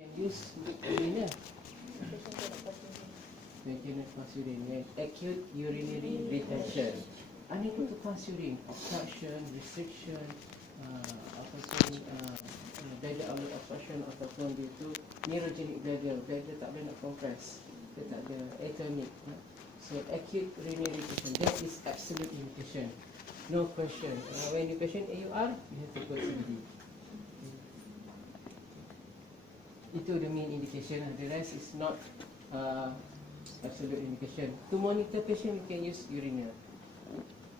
And use urine. Maintenance pass urine. Acute urinary retention. Unable to pass urine, obstruction, restriction, bladder outlet obstruction ataupun dia tu neurogenic bladder tak boleh nak compress, dia tak ada atonic. So acute urinary retention, that is absolute limitation, no question. When you question AUR, you have to put CBD. Itu the main indication. The rest is not absolute indication. To monitor patient, you can use urine.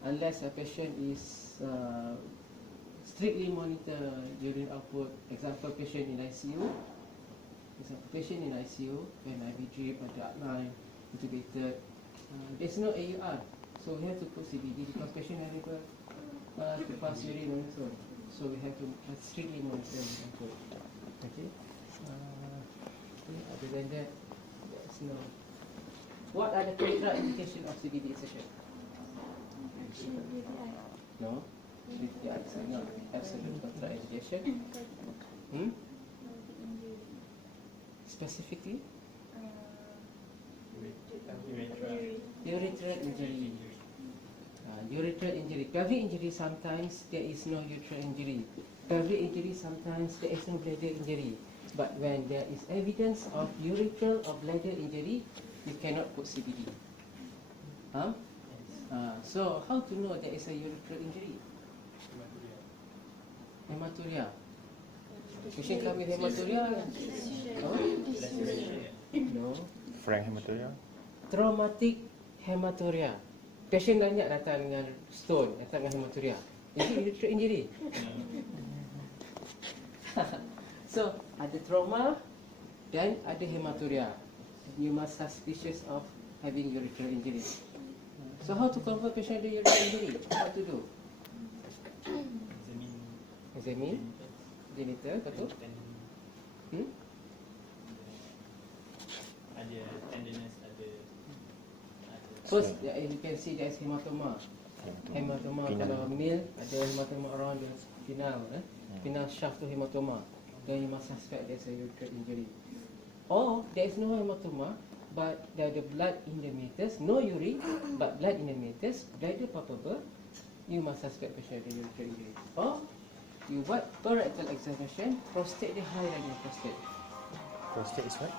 Unless a patient is strictly monitor urine output. Example, patient in ICU. When IV drip or dark line, intubated, there's no AUR. So we have to put CBD because patient are able to pass urine also. So we have to strictly monitor the output. Okay. Other than that, there's no. What are the contraindications of CBD insertion? No, CBD is not absolute contraindication. Specifically, urethral injury. Urethral injury. Pelvic injury, sometimes there is no urethral injury. Pelvic injury, sometimes there is no bladder injury. But when there is evidence of urethral or bladder injury, you cannot put CBD. So how to know there is a urethral injury? Hematuria. Patient come with hematuria. No. Frank hematuria. Traumatic hematuria. Patient banyak datang dengan stone, datang dengan hematuria. Is it urethral injury? So, ada trauma dan ada hematuria. You must suspicious of having urethral injury. So, how to confirm patient ada urethral injury? What to do? Examine genital, betul? Ada tenderness, ada. First, you can see there's hematoma. Hematoma kalau male, ada hematoma around the spinal, spinal shaft to hematoma. Then you must suspect there's a urethral injury. Or there is no hematoma, but there are the blood in the meatus, no urine, but blood in the meatus, bladder palpable. You must suspect patient ada urethral injury. Or you buat rectal examination, prostate dia high riding prostate. Prostate is what?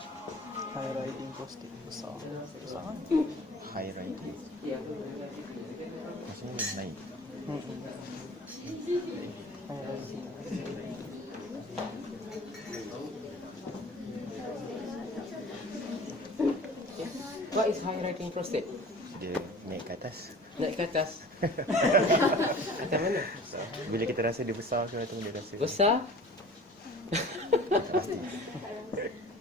High riding prostate besar. High riding. Ya. Maksudnya naik. High riding. What is high riding prostate? Dia naik ke atas. Naik ke atas. Atas mana? Bila kita rasa dia besar ke atau dia rasa Besar?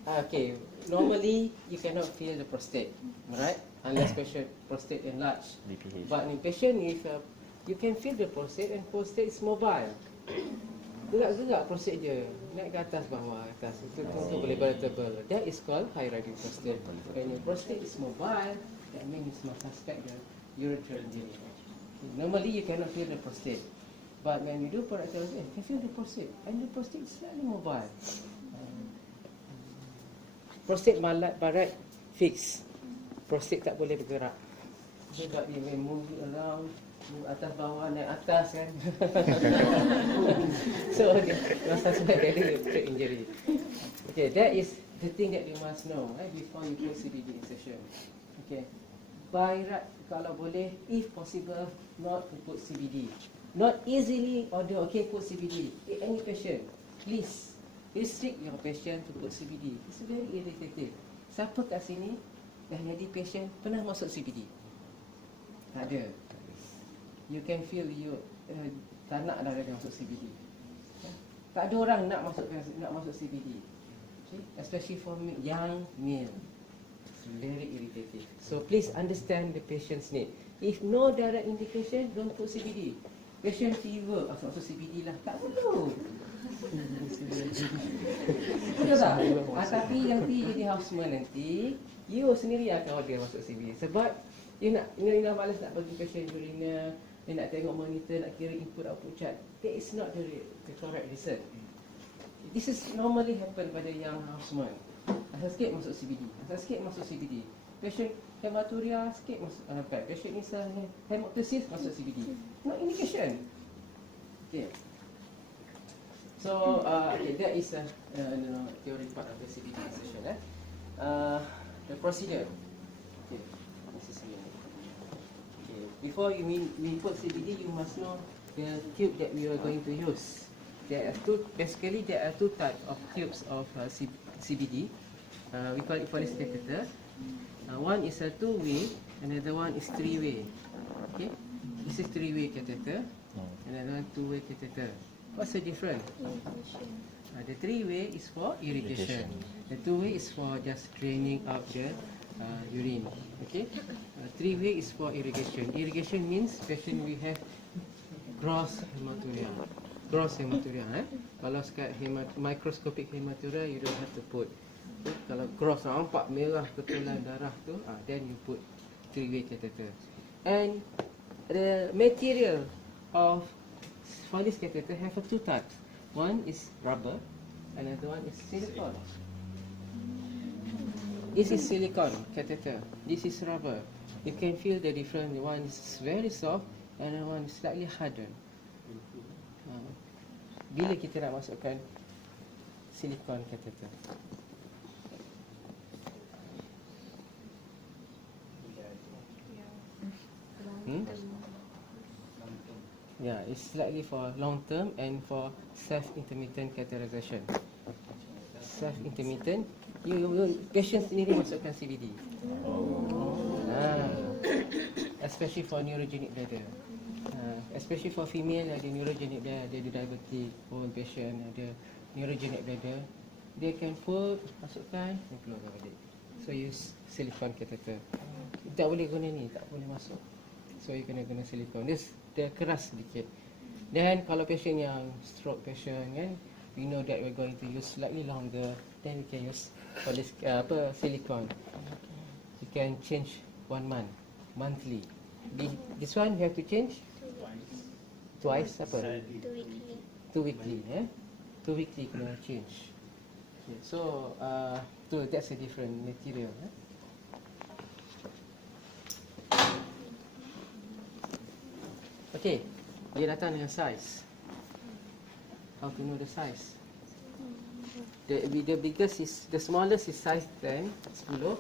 Okay, normally you cannot feel the prostate, right? Unless patient prostate enlarged. BPH. But in patient, if you can feel the prostate and prostate is mobile. Gerak-gerak prostate dia, naik ke atas bawah atas. Itu boleh palatable. That is called high riding prostate. When your prostate is mobile, that means you must suspect the urethral injury. Normally you cannot feel the prostate, but when you do paratology, you can feel the prostate, and the prostate is slightly mobile. Prostate malat barat fix. Prostate tak boleh bergerak. Sebab dia may move around, move atas bawah, naik atas kan. So dia must suspect ada urethral injury. Okay, that is the thing that you must know before you put CBD insertion. Okay. By right, kalau boleh, if possible, not to put CBD. Not easily order, okay, put CBD. Any patient, please restrict your patient to put CBD. It's very irritating. Siapa kat sini dah jadi patient pernah masuk CBD? Tak ada. You can feel you tak nak dah masuk CBD. Tak ada orang nak masuk CBD. Okay? Especially for young male. Very irritating. So please understand the patient's need. If no direct indication, don't put CBD. Patient fever, masuk CBD lah. Tak perlu. Betul tak? Tapi nanti jadi houseman nanti, you sendiri akan order masuk CBD. Sebab you nak malas nak bagi patient urina, dia nak tengok monitor, nak kira input output chart. That is not the correct reason. This is normally happen pada young houseman. Asal sikit masuk CBD, asal sikit masuk CBD. Patient hematuria sikit masuk patient ni hemoptysis masuk CBD. No indication. Okay. So okay, that is a theory part of the CBD session. The procedure. Okay, this is me. Okay, before we put CBD, you must know the tube that we are going to use. There are two types of tubes of CBD. We call it Follis catheter. One is a two-way, another one is three-way. Okay, this is three-way catheter, another one two-way catheter. What's the difference? The three-way is for irrigation. The two-way is for just draining out the urine. Okay, three-way is for irrigation. Irrigation means patient we have gross hematuria. Gross hematuria. Kalau sekat microscopic hematuria, you don't have to put. Kalau gross nampak merah ketulan darah tu, then you put three-way catheter. And the material of Follis catheter have two types. One is rubber, another one is silicone. This is silicone catheter. This is rubber. You can feel the difference. One is very soft, and one is slightly harder. Bila kita nak masukkan silicone catheter? Yeah, it's slightly for long term and for self-intermittent catheterization. Self-intermittent, you patient sendiri masukkan CBD. Especially for neurogenic bladder. Especially for female, ada neurogenic bladder, ada diabetic, old patient, ada neurogenic bladder. They can put, masukkan, dan keluarkan balik. So use silicone catheter. Tak boleh guna ni, tak boleh masuk. So you kena guna silicone. Dia keras sedikit. Then kalau patient yang stroke patient kan, we know that we're going to use slightly longer, then we can use silicone. You can change 1 month, monthly. This one you have to change twice apa? 2 weekly. 2 weekly kena change. Okay, so that's a different material. Okay, dia datang dengan size. How to know the size? The biggest is, the smallest is size 10, 10.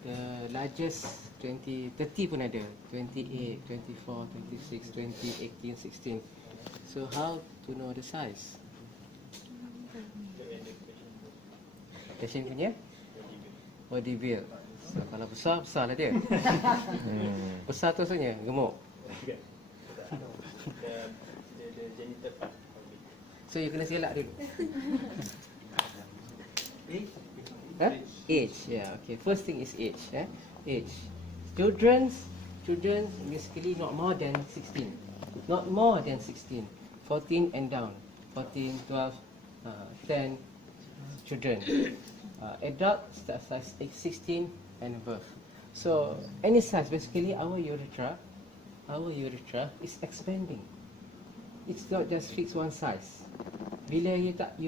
The largest 30 pun ada. 28, 24, 26, 20, 18, 16. So how to know the size? Patient punya body build. So kalau besar, besar lah dia. Besar tu maksudnya gemuk. So you kena selak dulu. Age, yeah, okay. First thing is age, age. Children basically not more than 16. Not more than 16. 14 and down. 14, 12, 10 children. Adult start size 16 and above. So any size, basically our urethra is expanding. It's not just fixed one size. Bila you tak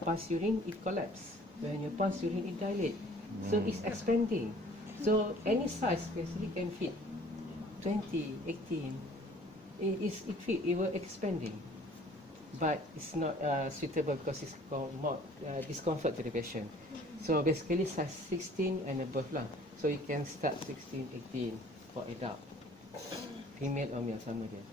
pass urine, it collapse. When you pass urine, it dilate. So it's expanding. So any size basically can fit 20, 18. It fit, it will expanding. But it's not suitable because it's more discomfort to the patient. So basically size 16 and above lah. So you can start 16, 18 for adult. Female or male sama dia.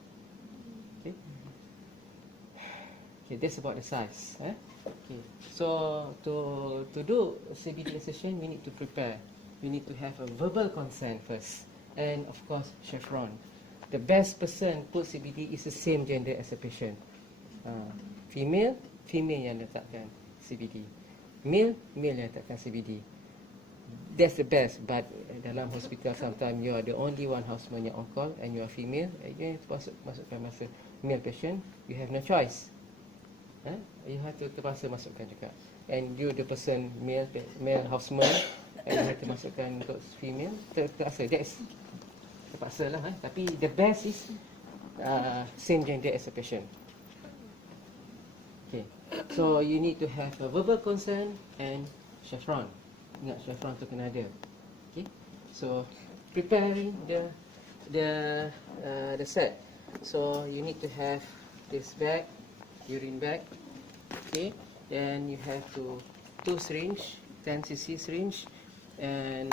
Okay, that's about the size. Okay, so to do CBD session, we need to prepare. We need to have a verbal consent first, and of course, chevron. The best person put CBD is the same gender as a patient. Female yang letakkan CBD. Male yang letakkan CBD. That's the best, but dalam hospital sometimes you are the only one houseman yang on call and you are female, you masukkan masa male patient, you have no choice. You have to terpaksa masukkan juga. And you the person male houseman and you have to masukkan untuk female, terpaksa. That's terpaksa lah. Tapi the best is same gender as a patient. Okay. So you need to have a verbal consent and chiffon. Ingat chiffon tu kena ada. Okay. So preparing the set. So you need to have this bag, urine bag. Okay. Then you have two syringe, 10cc syringe, and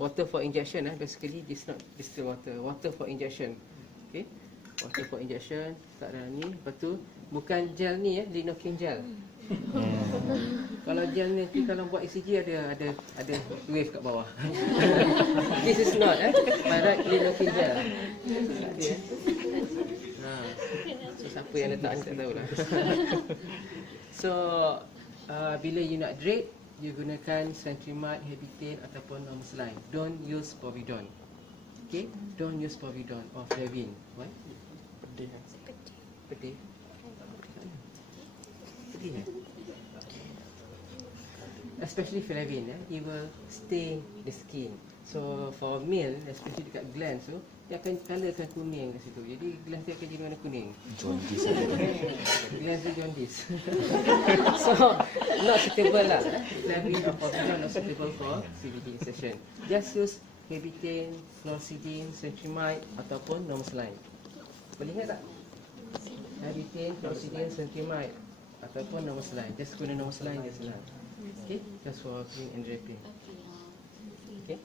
water for injection. Basically this not distilled water. Water for injection. Okay. Water for injection. Tak ada ni. Lepas tu bukan gel ni linokin gel. Kalau gel ni kalau buat ECG ada wave kat bawah. This is not by right linokin gel. Okay. So siapa yang letak ni tak tahulah. So bila you nak drape, you gunakan cetrimide, Habitin ataupun normal saline. Don't use povidone. Okay? Don't use povidone or flavin. Why? Pedih. Pedih. Pedih. Especially flavin, it will stain the skin. So for male, especially dekat glands tu, dia akan colour akan kuning kat situ. Jadi glands dia akan jadi warna kuning. Jaundice ada. Glands dia jaundice. So not suitable lah. Flavin or povidone not suitable for CBD insertion. Just use Habitin, chlorsidine, cetrimide ataupun normal saline. Boleh ingat tak? Habitin, chlorsidine, cetrimide ataupun normal saline. Just guna normal saline je senang. Okay, just for clean and draping. Okay,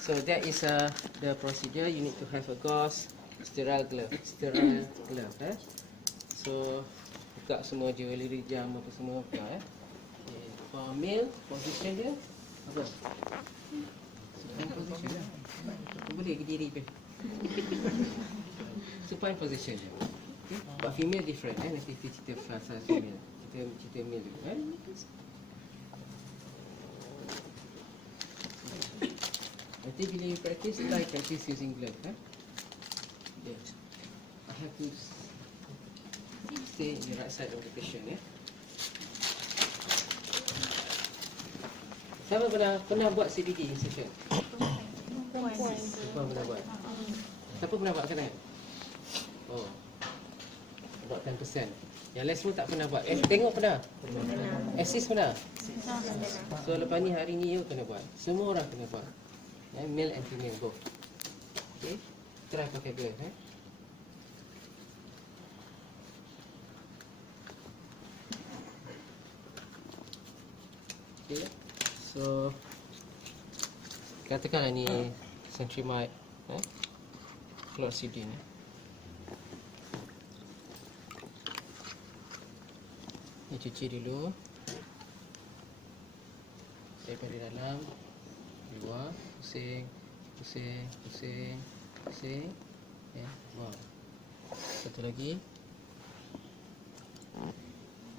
so that is the procedure. You need to have a gauze, sterile glove. So buka semua jewellery, jam apa semua buka. Okay. For male, position dia apa? Supine position lah. Boleh ke diri pun. Supine position je. Okay. But female different. Nanti kita cerita pasal female. Kita cerita male dulu. Nanti bila you practice, try practice using glove. Yeah. I have to stay in the right side of the patient. Siapa pernah buat CBD insertion? Siapa pernah buat? Siapa pernah buat kanan? Oh, about 10%. Yang lain semua tak pernah buat. Tengok pernah? Assist pernah? So lepas ni hari ni you kena buat. Semua orang kena buat. Male and female both. Okay, try pakai glove. Okay, so katakanlah ni cetrimide, chlorsidine. Ni cuci dulu daripada dalam, luar, pusing. Wow. Satu lagi.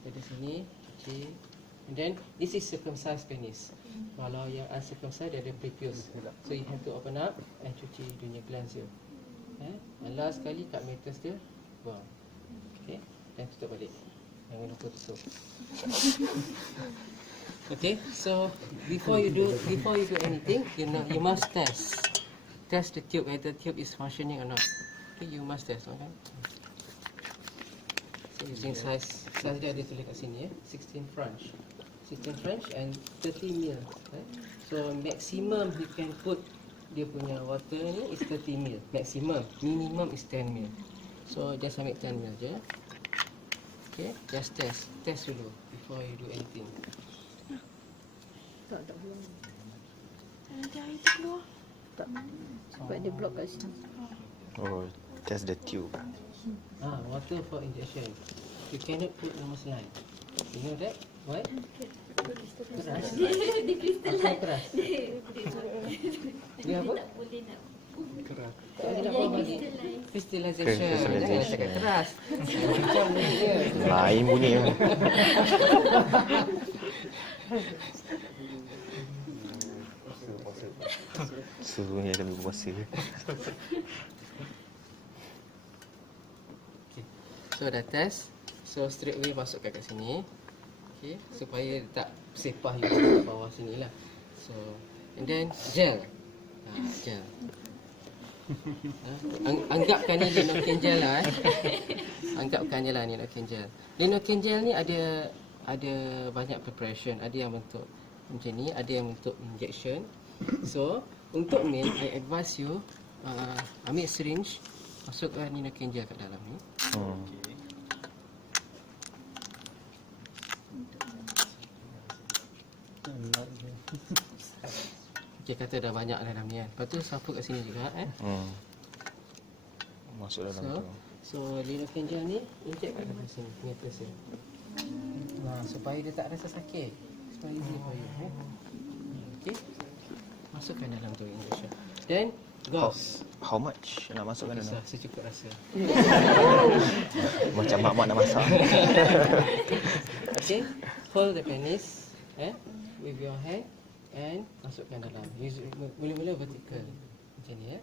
Dari sini, cuci. And then, this is circumcised penis. Kalau yang uncircumcised, dia ada prepuce. So, you have to open up and cuci dunia glands dia. And last sekali, kat metas dia, buang. Okay, dan tutup balik. Jangan lupa tutup. Okay, so before you do anything, you must test the tube whether the tube is functioning or not. Okay, you must test, okay? So using size dia ada tulis kat sini 16 French and 30 ml. So maximum you can put dia punya water ni is 30 ml. Maximum, minimum is 10 ml. So just ambil 10 ml je. Okay, just test dulu before you do anything. Tak buang. Nanti air tu keluar. Tak. Sebab dia block kat sini. Oh, test the tube. Water for injection. You cannot put normal saline. You know that? Why? Keras. Apa keras? Dia apa? Tak boleh nak. Keras. Tak boleh nak buang bagi. Crystallization. Crystallization. Jangan cakap keras. Macam bunyi dia. Lain bunyi. Suruhnya ada berpuasa. So dah test. So straight away masukkan kat sini. Okay, supaya tak sepah you kat bawah sini lah. So and then gel. Gel. Anggapkan ni linokin gel lah. anggapkan je lah lidocaine gel. Lidocaine gel ni ada banyak preparation. Ada yang bentuk macam ni, ada yang bentuk injection. So untuk male, I advise you ambil syringe, masukkan lidocaine gel kat dalam ni. Okay, kata dah banyak dalam ni kan. Lepas tu sapu kat sini juga Masuk dalam tu. So lidocaine gel ni inject kat dalam sini, punya person. Supaya dia tak rasa sakit. Supaya easy for you. Okay. Masukkan dalam tu injection. Then gauze. How much nak masukkan dalam? Secukup rasa. Macam mak-mak nak masak. Okay. Hold the penis with your hand and masukkan dalam. Mula-mula vertical. Macam ni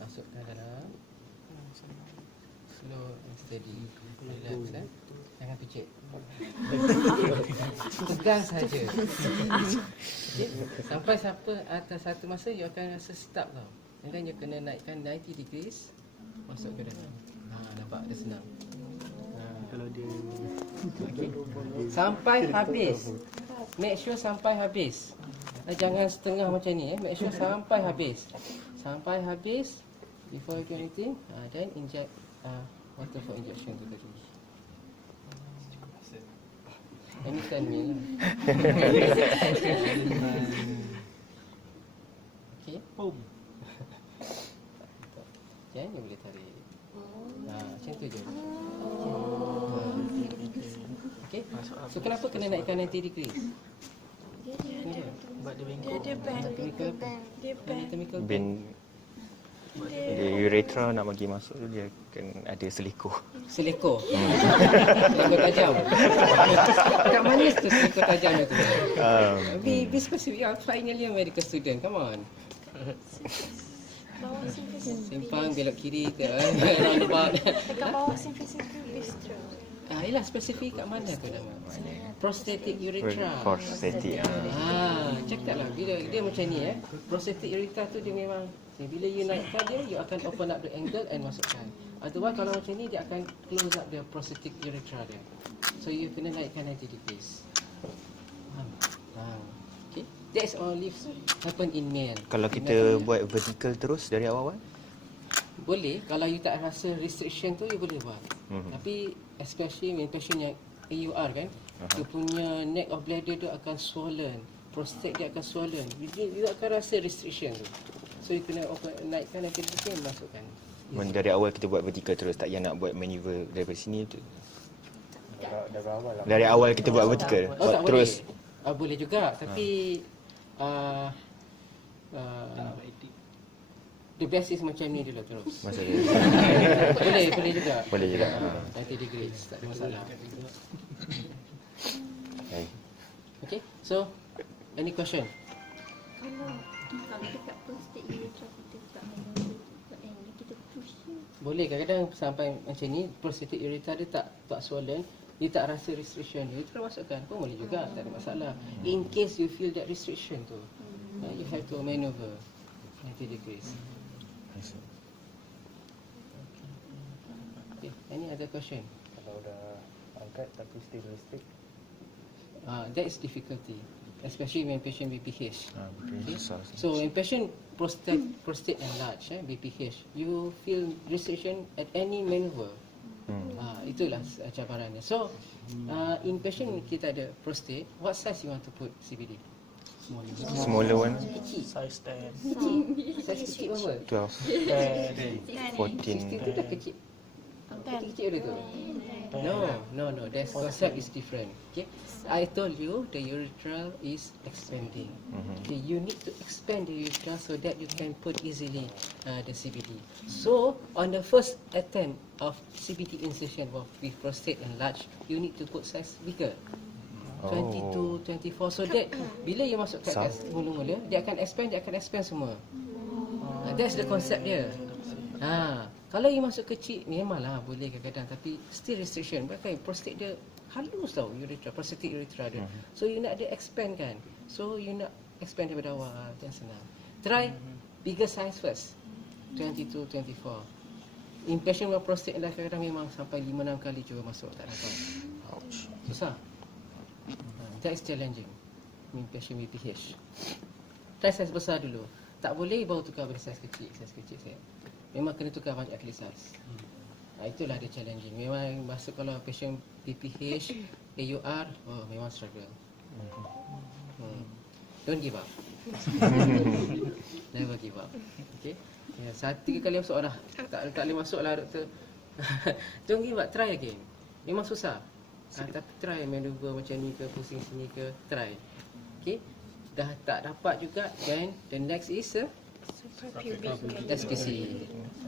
masukkan dalam. Slow and steady. Relax Jangan picit. Pegang saja. Okay. Sampai atas satu masa you akan rasa stuck tau. And then you kena naikkan 90 degrees. Masuk ke dalam. Nampak dia senang. Kalau dia Okay. Sampai habis. Make sure sampai habis. Jangan setengah macam ni. Make sure sampai habis. Sampai habis. Before you do anything, then inject water for injection tu tadi. Anytime ni lah. Okay. Then you boleh tarik. Macam tu je. Okay. So kenapa kena naikkan 90 degrees? buat dia bengkok. Dia Anatomical Bin dia urethra nak bagi masuk tu dia akan ada selikoh. Selekor. Selekor tajam. Kat mana tu selekor tajam tu? Be specific. You are finally a medical student. Come on. bawah simplisan Simpang belok kiri ke roundabout. dekat bawah simplisan bistro. Yelah spesifik kat mana tu nama? Prosthetic urethra. Prosthetic. Cakap lah dia macam ni Prosthetic urethra tu dia memang bila you naikkan dia, you akan open up the angle and masukkan. Otherwise kalau macam ni dia akan close up the prosthetic urethra dia. So you kena naikkan 90 degrees. Okay. That's only happen in male. Kalau kita buat vertical terus dari awal-awal? Boleh, kalau you tak rasa restriction tu you boleh buat. Tapi especially when patient yang AUR kan, dia punya neck of bladder tu akan swollen, prostate dia akan swollen. You akan rasa restriction tu. So you kena naikkan nanti dia masukkan. Dari awal kita buat vertical terus, tak payah nak buat maneuver dari sini tu. Dari awal lah. Dari awal kita buat vertical. Tak Terus boleh. Boleh juga, tapi the best is macam ni dulu terus. masa dia. boleh juga. Boleh juga. 90 degrees, tak ada masalah. Okay. Okay, so any question? Kalau dekat prostate urethra kita tak kita push je. Boleh, kadang-kadang sampai macam ni prosthetic urethra dia tak swollen, dia tak rasa restriction, dia terus masukkan pun boleh juga, tak ada masalah. In case you feel that restriction tu, you have to maneuver 90 degrees. Okay, any other question? Kalau dah angkat tapi still restrict. That is difficulty, especially when patient BPH. Okay. So when patient prostate enlarged, BPH, you feel restriction at any maneuver. Itulah cabarannya. So in patient kita ada prostate, what size you want to put CBD? Smaller one. Kecil. Size 10. Kecil. Size kecil berapa? 12, 14. 16 tu dah kecil. Kecil dia tu. No. That concept is different. Okay, I told you the urethra is expanding. Okay, you need to expand the urethra so that you can put easily the CBD. So on the first attempt of CBD insertion with prostate enlarged, you need to put size bigger. 22, 24, so that bila you masuk kat mula-mula, dia akan expand semua. That's the concept dia. Kalau you masuk kecil, memanglah boleh kadang-kadang, tapi still restriction. Bahkan prostate dia halus tau, urethra, prostatic urethra dia. So you nak dia expand kan. So you nak expand daripada awal, dan senang. Try bigger size first, 22, 24. Impression of prostate adalah kadang-kadang memang sampai 5-6 kali cuba masuk tak dapat. Ouch. Susah. That is challenging. Impression BPH. Try saiz besar dulu. Tak boleh baru tukar pada saiz kecil saya. Memang kena tukar banyak kali saiz. Itulah dia challenging. Memang masuk kalau patient BPH, AUR, memang struggle. Don't give up. Never give up. Okay. Ya, 3 kali masuk dah. Tak boleh masuk lah doktor. Don't give up, try again. Memang susah. Tapi try maneuver macam ni ke, pusing sini ke, try. Okay. Dah tak dapat juga, then the next is SPC.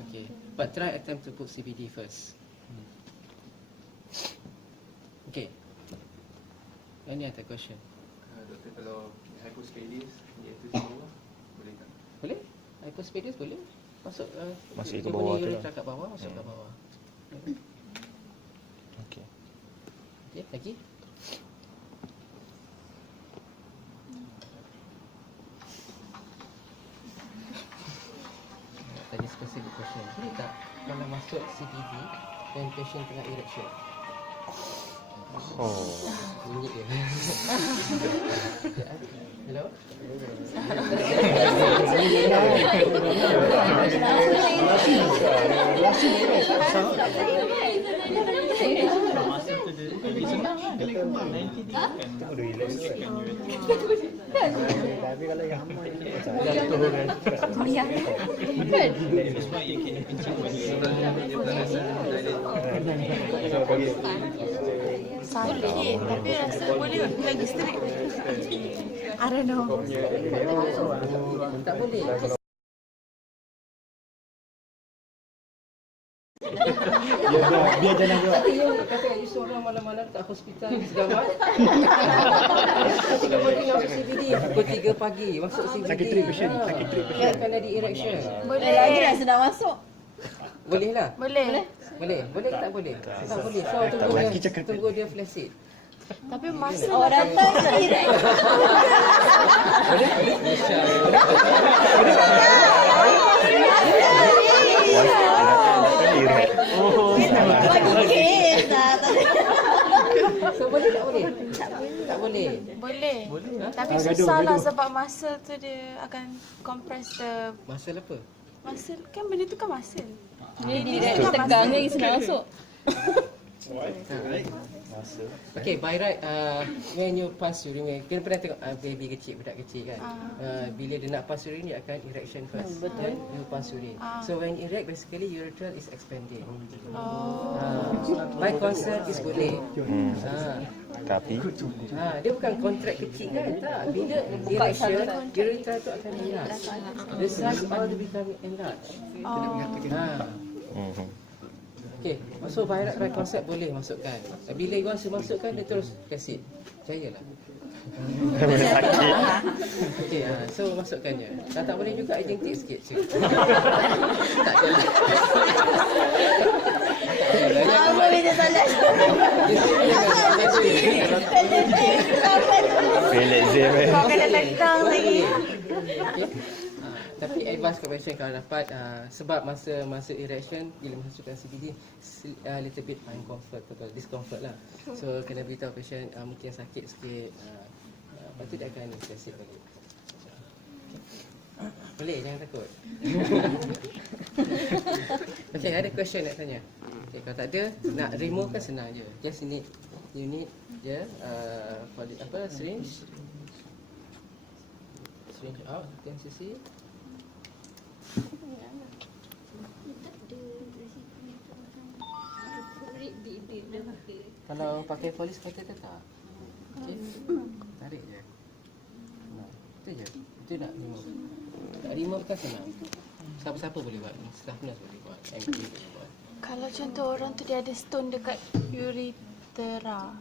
Okay. But try attempt to put CBD first. Okay. Any other question? Doktor, kalau hypospadias di atas bawah boleh tak? Boleh? Hypospadias boleh. Masuk Masuk ke dia bawah punya tu uretra lah. kat bawah, masuk ke bawah. Okay. Okay, lagi? Nak tanya specific question. Boleh tak kalau masuk CBD dan patient tengah erection? Oh. Bunyi dia. Hello? Tapi kalau yang hama ni Jatuh kan. Goyang. Kan? Sakit, tapi rasa boleh lagi straight. I don't know. Tak boleh. biar jangan buat. Kata you seorang malam-malam kat hospital di Segamat. Tiga pagi masuk CBD, pukul 3 pagi masuk CBD. Sakitri patient, sakitri patient. Akan ada erection. Lagi nak sedang masuk. Boleh lah. Boleh. Boleh ke tak boleh? Tak boleh. So tunggu dia flaccid. Tapi masa Awak datang tak direct. Bagi kes dah. So boleh tak boleh? Tak boleh. boleh. Ha? Tapi susah lah sebab masa tu dia akan compress the Masal apa? muscle. Kan benda tu kan muscle. Dia direct tegang lagi senang masuk. Okay, by right, when you pass urine, kita pernah tengok baby kecil, budak kecil kan. Bila dia nak pass urine, dia akan erection first. Then you pass urine. So when erect, basically urethra is expanding. By consent is boleh. Tapi Dia bukan kontrak kecil kan, tak. Bila erection, urethra tu akan enlarge. The size all to become enlarged. Okay, so by right concept boleh masukkan. Bila you rasa masukkan, dia terus kasih. Percayalah. sakit. Okay, so masukkan je. Tak boleh juga, agentik sikit. Tak ada. Apa benda salah? Pelik Zim Kau kena tegang lagi. Okay. Tapi advance ke patient kalau dapat sebab masa erection bila masukkan CBD little bit uncomfortable, discomfort lah. So kena beritahu patient mungkin sakit sikit. Lepas tu dia akan anestesi balik. Boleh, jangan takut. Okay, ada question nak tanya? Okay, kalau tak ada, nak remove kan senang je. Just you need je syringe out 10cc. Kalau pakai polis kata tak? Okay. Tarik je. Itu je. Itu nak remove. Nak remove kan senang. Siapa-siapa boleh buat. Staff nurse boleh buat. MD boleh buat. Kalau contoh orang tu dia ada stone dekat urethra.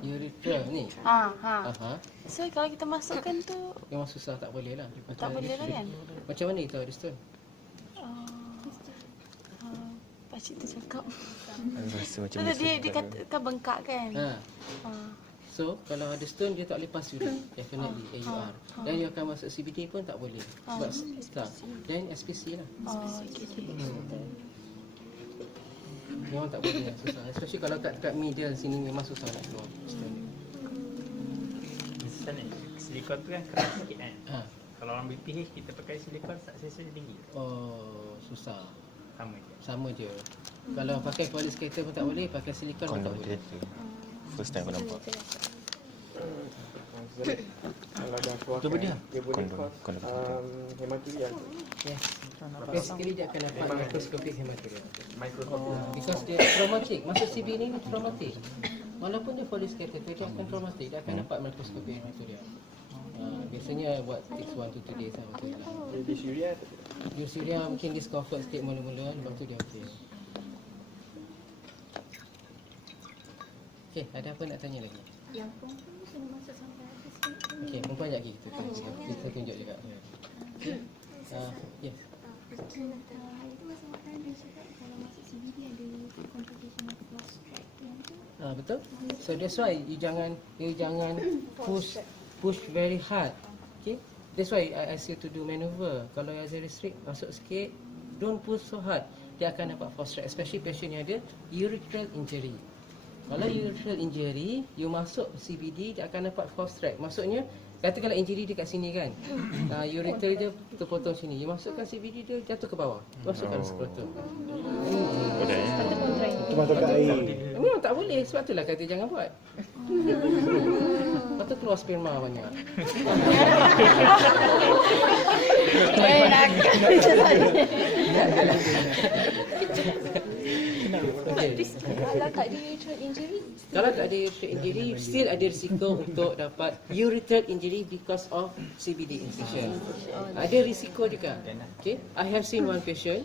Urethra ni. Ha. Aha. So kalau kita masukkan tu Memang susah, tak boleh lah. tak boleh lah kan? Macam mana kita ada stone? Pakcik tu cakap. rasa macam So dia kata kan bengkak kan? So kalau ada stone dia tak boleh pass urine. Definitely AUR. Dan you akan masuk CBD pun tak boleh. Sebab staff. Dan SPC lah. Memang tak boleh, susah. Especially kalau kat middle sini memang susah nak keluar. Misal ni, silikon tu kan keras sikit kan. Ha. Kalau orang BPH kita pakai silikon success rate tinggi. Oh, susah. Sama je. Sama je. Kalau pakai poly skater pun tak boleh, pakai silikon pun tak Kondom boleh. kereta. First time aku nampak. Kalau dah keluarkan, Cuba dia. dia boleh Kondom, cause kondom. hematuria. Yes. Basically dia akan dapat microscopic hematuria. Microscopic. Because dia traumatic. Masuk CBD ni traumatic. Walaupun dia poly skater dia akan traumatic. Dia akan dapat microscopic hematuria. Biasanya buat takes 1 to 2 days lah betul lah. Jadi syuria Dysuria mungkin discomfort sikit mula-mula, lepas tu dia okey. Okey, ada apa nak tanya lagi? Yang perempuan ni kena masuk sampai atas sikit. Okey, perempuan sekejap lagi kita tunjuk juga. Okey. Yes. Itu masa makan dia cakap kalau masuk CBD ada complication of lost track yang tu. Betul. So that's why you jangan push very hard. Okay. That's why I ask you to do maneuver. Kalau ada restrict, masuk sikit. Don't push so hard. Dia akan dapat force track. Especially patient yang ada urethral injury. Kalau urethral injury, you masuk CBD, dia akan dapat force track. Maksudnya, katakanlah injury dia kat sini kan. Urethral dia terpotong sini. You masukkan CBD, dia jatuh ke bawah. Masukkan skrotum. Itu masuk kat air. Memang tak boleh. Sebab itulah kata jangan buat. Lepas tu keluar sperma banyak. Kalau tak ada urethral injury, Kalau tak ada urethral injury, still ada risiko untuk dapat urethral injury because of CBD incision. Ada risiko juga. Okay, I have seen one patient,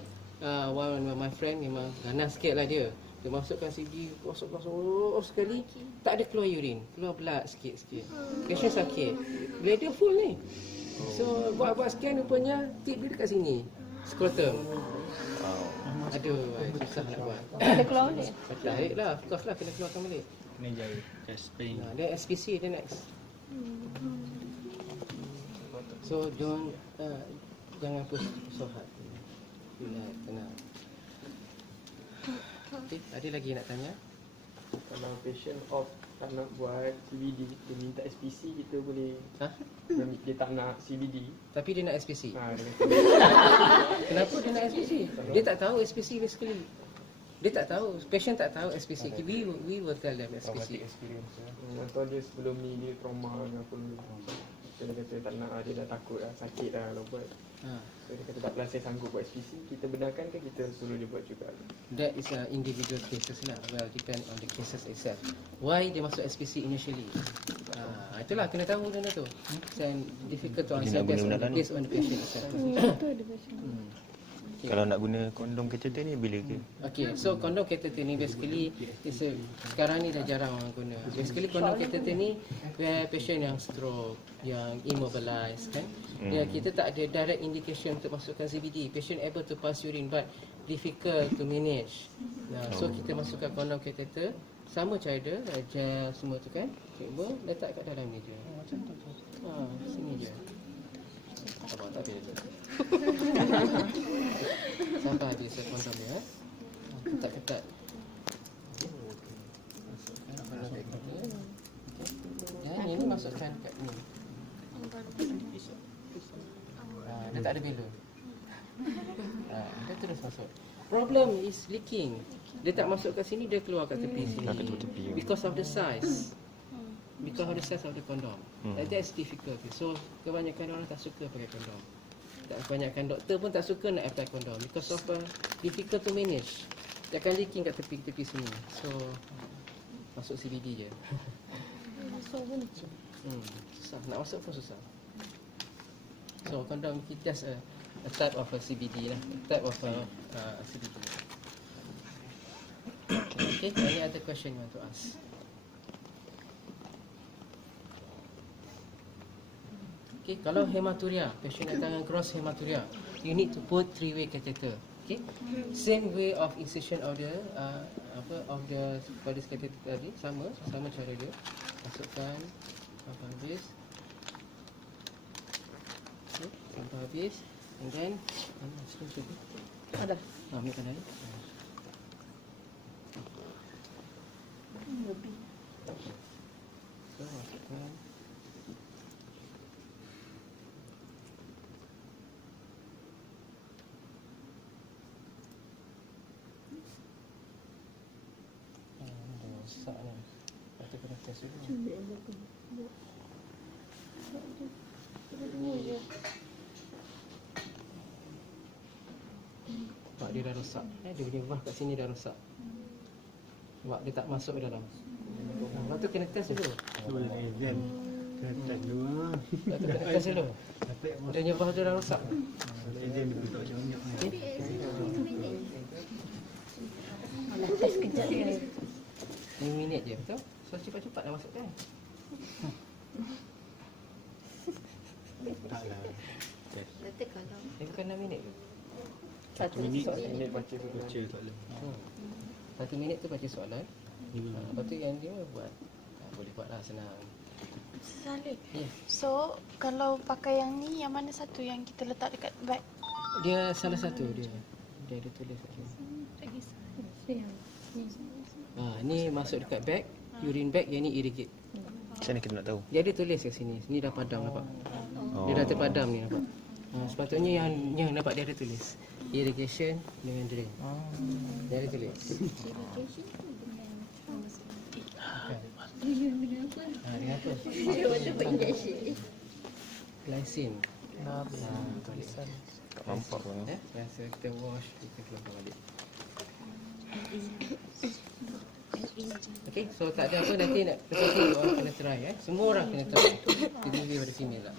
one of my friend memang ganas sikit lah dia. Dia masukkan CBD, masuk sekali, tak ada keluar urine, keluar blood sikit-sikit. Patient sakit, bladder full ni. So buat scan rupanya tip dia dekat sini, skrotum. Aduh, susah nak buat. ada keluar balik. Baik lah, of course lah kena keluarkan balik. Kena jauh. Chest pain. Dia SPC dia next. So jangan push so hard. Relax, tenang. Okay, ada lagi nak tanya? kalau patient off tak nak buat CBD, dia minta SPC, kita boleh. Dia tak nak CBD. Tapi dia nak SPC. Dia Kenapa dia nak SPC? Dia tak tahu SPC basically. Dia tak tahu, patient tak tahu SPC. We will tell them SPC. Experience atau dia sebelum ni dia trauma dengan apa. Dia kata tak nak, dia dah takut dah, sakit dah kalau buat. So dia kata tak apalah, saya sanggup buat SPC. Kita benarkan ke kita suruh dia buat juga? That is individual cases lah. Well, depend on the cases itself. Why dia masuk SPC initially? Itulah kena tahu benda tu. And difficult to answer based on the patient itself. Kalau nak guna kondom catheter ni bila ke? Okay, so kondom catheter ni basically sekarang ni dah jarang orang guna. Basically kondom catheter ni patient yang stroke, yang immobilized kan. Ya, kita tak ada direct indication untuk masukkan CBD. Patient able to pass urine but difficult to manage. So kita masukkan kondom catheter, sama cara dia, gel semua tu kan. Cuba letak kat dalam ni je. Macam tu. Sini je. Abang tak habis tu. Sampai habis kondom dia. Ketat-ketat. Masukkan kondom catheter. Dan ini masukkan kat ni. Dia tak ada belon. Dia terus masuk. Problem is leaking. Dia tak masuk kat sini, dia keluar kat tepi sini. Because of the size. Because of the size of the condom. That's difficult. So kebanyakan orang tak suka pakai kondom. Kebanyakan doktor pun tak suka nak apply kondom because of difficult to manage. Dia akan leaking kat tepi-tepi sini. So masuk CBD je. Masuk benci. Susah. Nak masuk pun susah. So kondom just a type of a CBD lah. A type of a CBD. Okay, any other question you want to ask? Okay, kalau hematuria, patient datang dengan cross hematuria, you need to put 3-way catheter. Okay, same way of incision of the body catheter tadi, sama cara dia. Masukkan sampai habis. Okay, sampai habis, and then ada. Ambilkan air. Kita kena test dulu. Sebab dia dah rosak. Dia punya valve kat sini dah rosak. Sebab dia tak masuk ke dalam. Lepas tu kena test dulu. Boleh event. Kena dulu. Lepas tu kena test dulu. Tapi Dia punya valve dia dah rosak. kalau event dia tak banyak ni. Test kejap je. 5 minit je, betul? So cepat-cepat dah masukkan. Taklah. Dia bukan 6 minit ke? 1 minit. Ini baca dulu. Baca soalan. 1 minit tu baca soalan. Lepas tu yang dia buat. Boleh buat lah, senang. Salleh. Ya. So, kalau pakai yang ni, yang mana satu yang kita letak dekat bag? Dia salah satu dia. Dia ada tulis kat sini. Ni masuk dekat bag, urine bag, yang ni irrigate. Macam mana kita nak tahu? Dia ada tulis kat sini. Ni dah padam nampak. Dia dah terpadam ni nampak. Sepatutnya yang nampak dia ada tulis irrigation dengan drain. Dia ada tulis. Dengan apa? Glycine. Tulis. Tak nampak pun. Biasa kita wash, kita keluarkan balik. Okay, so tak ada apa nanti nak kita kena try. Semua orang kena try. Kita pergi pada sini lah.